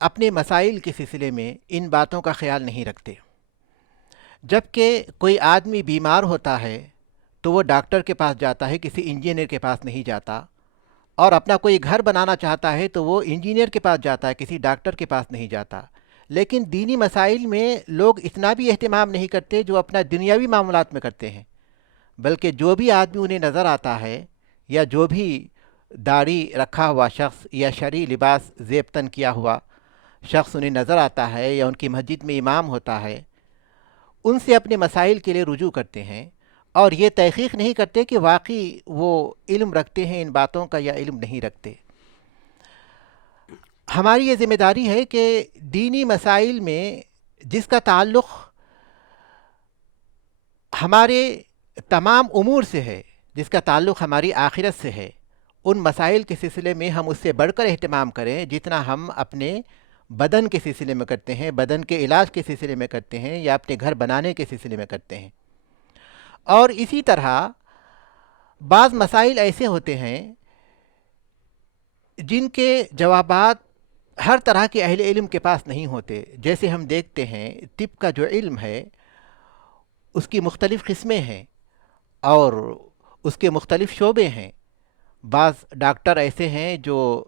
اپنے مسائل کے سلسلے میں ان باتوں کا خیال نہیں رکھتے. جب کہ کوئی آدمی بیمار ہوتا ہے تو وہ ڈاکٹر کے پاس جاتا ہے, کسی انجینئر کے پاس نہیں جاتا. اور اپنا کوئی گھر بنانا چاہتا ہے تو وہ انجینئر کے پاس جاتا ہے, کسی ڈاکٹر کے پاس نہیں جاتا. لیکن دینی مسائل میں لوگ اتنا بھی اہتمام نہیں کرتے جو اپنا دنیاوی معاملات میں کرتے ہیں, بلکہ جو بھی آدمی انہیں نظر آتا ہے یا جو بھی داڑھی رکھا ہوا شخص یا شرعی لباس زیب تن کیا ہوا شخص انہیں نظر آتا ہے یا ان کی مسجد میں امام ہوتا ہے, ان سے اپنے مسائل کے لیے رجوع کرتے ہیں اور یہ تحقیق نہیں کرتے کہ واقعی وہ علم رکھتے ہیں ان باتوں کا یا علم نہیں رکھتے. ہماری یہ ذمہ داری ہے کہ دینی مسائل میں جس کا تعلق ہمارے تمام امور سے ہے, جس کا تعلق ہماری آخرت سے ہے, ان مسائل کے سلسلے میں ہم اس سے بڑھ کر اہتمام کریں جتنا ہم اپنے بدن کے سلسلے میں کرتے ہیں, بدن کے علاج کے سلسلے میں کرتے ہیں یا اپنے گھر بنانے کے سلسلے میں کرتے ہیں. اور اسی طرح بعض مسائل ایسے ہوتے ہیں جن کے جوابات ہر طرح کے اہل علم کے پاس نہیں ہوتے. جیسے ہم دیکھتے ہیں طب کا جو علم ہے اس کی مختلف قسمیں ہیں اور اس کے مختلف شعبے ہیں. بعض ڈاکٹر ایسے ہیں جو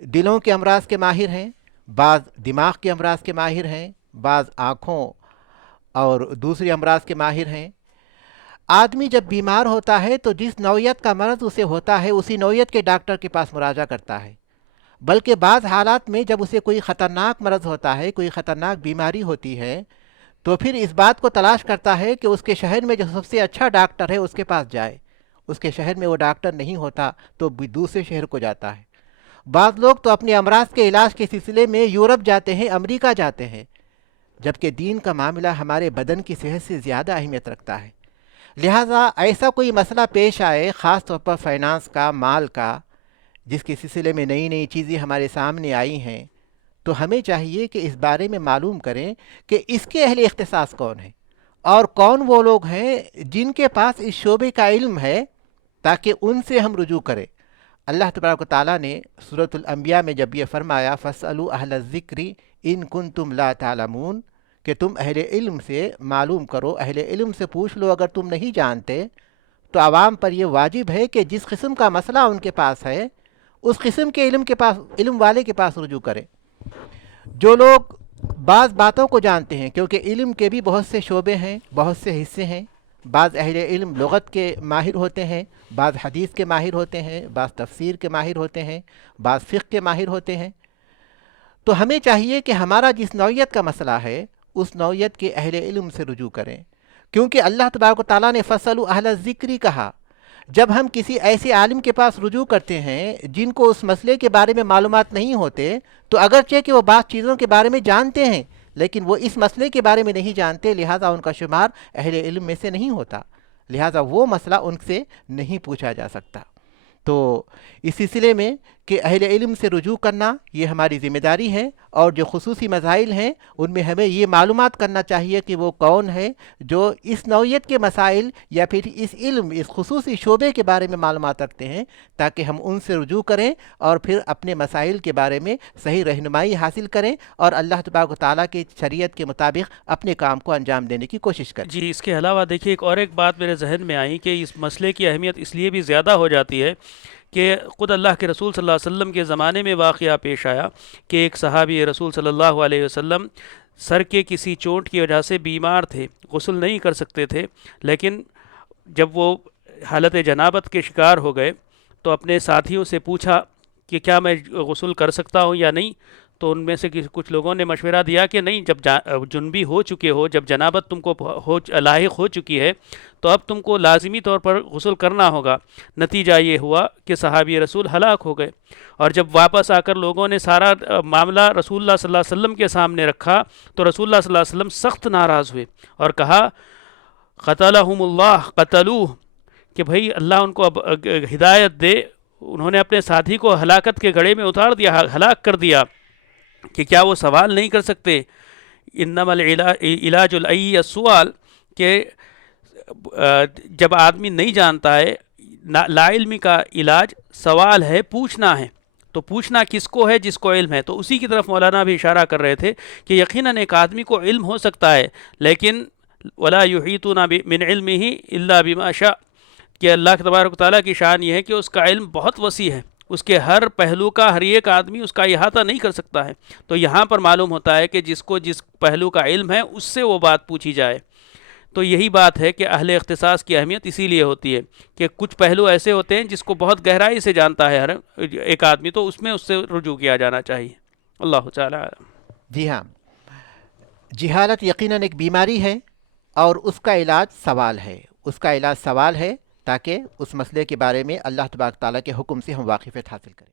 دلوں کے امراض کے ماہر ہیں, بعض دماغ کے امراض کے ماہر ہیں, بعض آنکھوں اور دوسری امراض کے ماہر ہیں. آدمی جب بیمار ہوتا ہے تو جس نوعیت کا مرض اسے ہوتا ہے اسی نوعیت کے ڈاکٹر کے پاس مراجعہ کرتا ہے. بلکہ بعض حالات میں جب اسے کوئی خطرناک مرض ہوتا ہے, کوئی خطرناک بیماری ہوتی ہے, تو پھر اس بات کو تلاش کرتا ہے کہ اس کے شہر میں جو سب سے اچھا ڈاکٹر ہے اس کے پاس جائے. اس کے شہر میں وہ ڈاکٹر نہیں ہوتا تو دوسرے شہر کو جاتا ہے. بعض لوگ تو اپنے امراض کے علاج کے سلسلے میں یورپ جاتے ہیں, امریکہ جاتے ہیں, جبکہ دین کا معاملہ ہمارے بدن کی صحت سے زیادہ اہمیت رکھتا ہے. لہٰذا ایسا کوئی مسئلہ پیش آئے, خاص طور پر فائنانس کا, مال کا, جس کے سلسلے میں نئی نئی چیزیں ہمارے سامنے آئی ہیں, تو ہمیں چاہیے کہ اس بارے میں معلوم کریں کہ اس کے اہل اختصاص کون ہیں اور کون وہ لوگ ہیں جن کے پاس اس شعبے کا علم ہے, تاکہ ان سے ہم رجوع کریں. اللہ تبارک و تعالیٰ نے سورۃ الانبیاء میں جب یہ فرمایا فاسألوا اہل الذکر ان کنتم لا تعلمون, کہ تم اہل علم سے معلوم کرو, اہل علم سے پوچھ لو اگر تم نہیں جانتے, تو عوام پر یہ واجب ہے کہ جس قسم کا مسئلہ ان کے پاس ہے اس قسم کے علم والے کے پاس رجوع کریں. جو لوگ بعض باتوں کو جانتے ہیں, کیونکہ علم کے بھی بہت سے شعبے ہیں, بہت سے حصے ہیں. بعض اہل علم لغت کے ماہر ہوتے ہیں, بعض حدیث کے ماہر ہوتے ہیں, بعض تفسیر کے ماہر ہوتے ہیں, بعض فقہ کے ماہر ہوتے ہیں. تو ہمیں چاہیے کہ ہمارا جس نوعیت کا مسئلہ ہے اس نوعیت کے اہل علم سے رجوع کریں, کیونکہ اللہ تبارک و تعالیٰ نے فاسألوا اہل الذکر کہا. جب ہم کسی ایسے عالم کے پاس رجوع کرتے ہیں جن کو اس مسئلے کے بارے میں معلومات نہیں ہوتے, تو اگرچہ کہ وہ بعض چیزوں کے بارے میں جانتے ہیں لیکن وہ اس مسئلے کے بارے میں نہیں جانتے, لہٰذا ان کا شمار اہل علم میں سے نہیں ہوتا, لہٰذا وہ مسئلہ ان سے نہیں پوچھا جا سکتا. تو اس سلسلے میں کہ اہل علم سے رجوع کرنا یہ ہماری ذمہ داری ہے, اور جو خصوصی مسائل ہیں ان میں ہمیں یہ معلومات کرنا چاہیے کہ وہ کون ہے جو اس نوعیت کے مسائل یا پھر اس علم, اس خصوصی شعبے کے بارے میں معلومات رکھتے ہیں, تاکہ ہم ان سے رجوع کریں اور پھر اپنے مسائل کے بارے میں صحیح رہنمائی حاصل کریں اور اللہ تبارک و تعالیٰ کی شریعت کے مطابق اپنے کام کو انجام دینے کی کوشش کریں. جی, اس کے علاوہ دیکھیے ایک بات میرے ذہن میں آئی کہ اس مسئلے کی اہمیت اس لیے بھی زیادہ ہو جاتی ہے کہ خود اللہ کے رسول صلی اللہ علیہ وسلم کے زمانے میں واقعہ پیش آیا کہ ایک صحابی رسول صلی اللہ علیہ وسلم سر کے کسی چوٹ کی وجہ سے بیمار تھے, غسل نہیں کر سکتے تھے, لیکن جب وہ حالت جنابت کے شکار ہو گئے تو اپنے ساتھیوں سے پوچھا کہ کیا میں غسل کر سکتا ہوں یا نہیں. تو ان میں سے کچھ لوگوں نے مشورہ دیا کہ نہیں, جب جنبی ہو چکے ہو, جب جنابت تم کو لاحق ہو چکی ہے تو اب تم کو لازمی طور پر غسل کرنا ہوگا. نتیجہ یہ ہوا کہ صحابی رسول ہلاک ہو گئے, اور جب واپس آ کر لوگوں نے سارا معاملہ رسول اللہ صلی اللہ علیہ وسلم کے سامنے رکھا تو رسول اللہ صلی اللہ علیہ وسلم سخت ناراض ہوئے اور کہا قتلہم اللہ قتلوہ, کہ بھئی اللہ ان کو اب ہدایت دے, انہوں نے اپنے ساتھی کو ہلاکت کے گڑھے میں اتار دیا, ہلاک کر دیا, کہ کیا وہ سوال نہیں کر سکتے. انما العلاج العی السؤال, کہ جب آدمی نہیں جانتا ہے, لا علمی کا علاج سوال ہے, پوچھنا ہے. تو پوچھنا کس کو ہے؟ جس کو علم ہے. تو اسی کی طرف مولانا بھی اشارہ کر رہے تھے کہ یقیناً ایک آدمی کو علم ہو سکتا ہے، لیکن ولا یحیطون من علمہ الا بما شاء، کہ اللہ تبارک و تعالیٰ کی شان یہ ہے کہ اس کا علم بہت وسیع ہے، اس کے ہر پہلو کا ہر ایک آدمی اس کا احاطہ نہیں کر سکتا ہے. تو یہاں پر معلوم ہوتا ہے کہ جس کو جس پہلو کا علم ہے اس سے وہ بات پوچھی جائے. تو یہی بات ہے کہ اہل اختصاص کی اہمیت اسی لیے ہوتی ہے کہ کچھ پہلو ایسے ہوتے ہیں جس کو بہت گہرائی سے جانتا ہے ہر ایک آدمی، تو اس میں اس سے رجوع کیا جانا چاہیے. اللہ تعالیٰ عالم. جی ہاں، جہالت یقیناً ایک بیماری ہے اور اس کا علاج سوال ہے، اس کا علاج سوال ہے، تاکہ اس مسئلے کے بارے میں اللہ تبارک تعالیٰ کے حکم سے ہم واقفیت حاصل کریں.